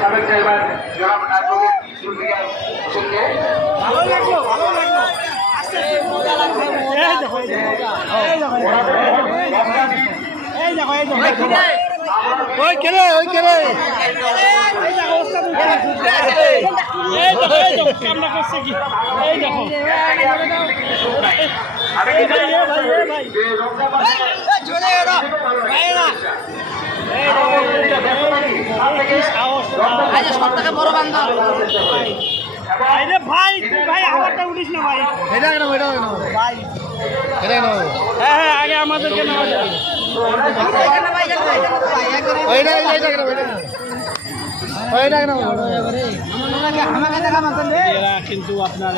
সাবেক চেয়ারম্যান জনাব অ্যাডভোকেট জুলফিকার হোসেনকে। ভালো লাগলো ওই কেলে কামনা করছে কি এই দেখো বড় বান্ধব ভাই ভাই আমারটা উঠিস না ভাই ভাই হ্যাঁ আগে আমাদেরকে নেওয়া যাবে কিন্তু আপনার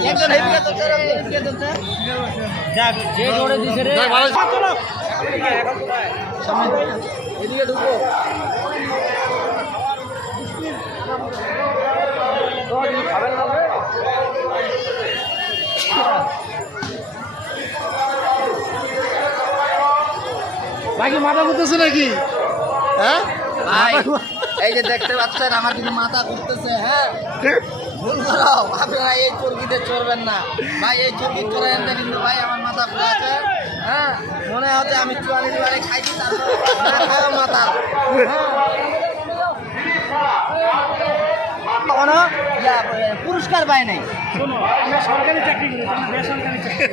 যে জোরে দিছে রে এদিকে ঢুকো বাকি মাথা ঘুরতেছে নাকি? হ্যাঁ ভাই এই যে দেখতে পাচ্ছেন আমার কিন্তু মাথা ঘুরতেছে। হ্যাঁ ভুল করো আপনারা এই চর্বিতে চড়বেন না ভাই, এই চর্বি চড়েন না কিন্তু ভাই আমার মাথা ঘুরাচ্ছে। হ্যাঁ মনে হচ্ছে আমি 44 বারে খাইছি তারপর মাথা কোনো পুরস্কার পায় নাই। শোনো আমরা সরকারি চাকরি করি, বেসরকারি চাকরি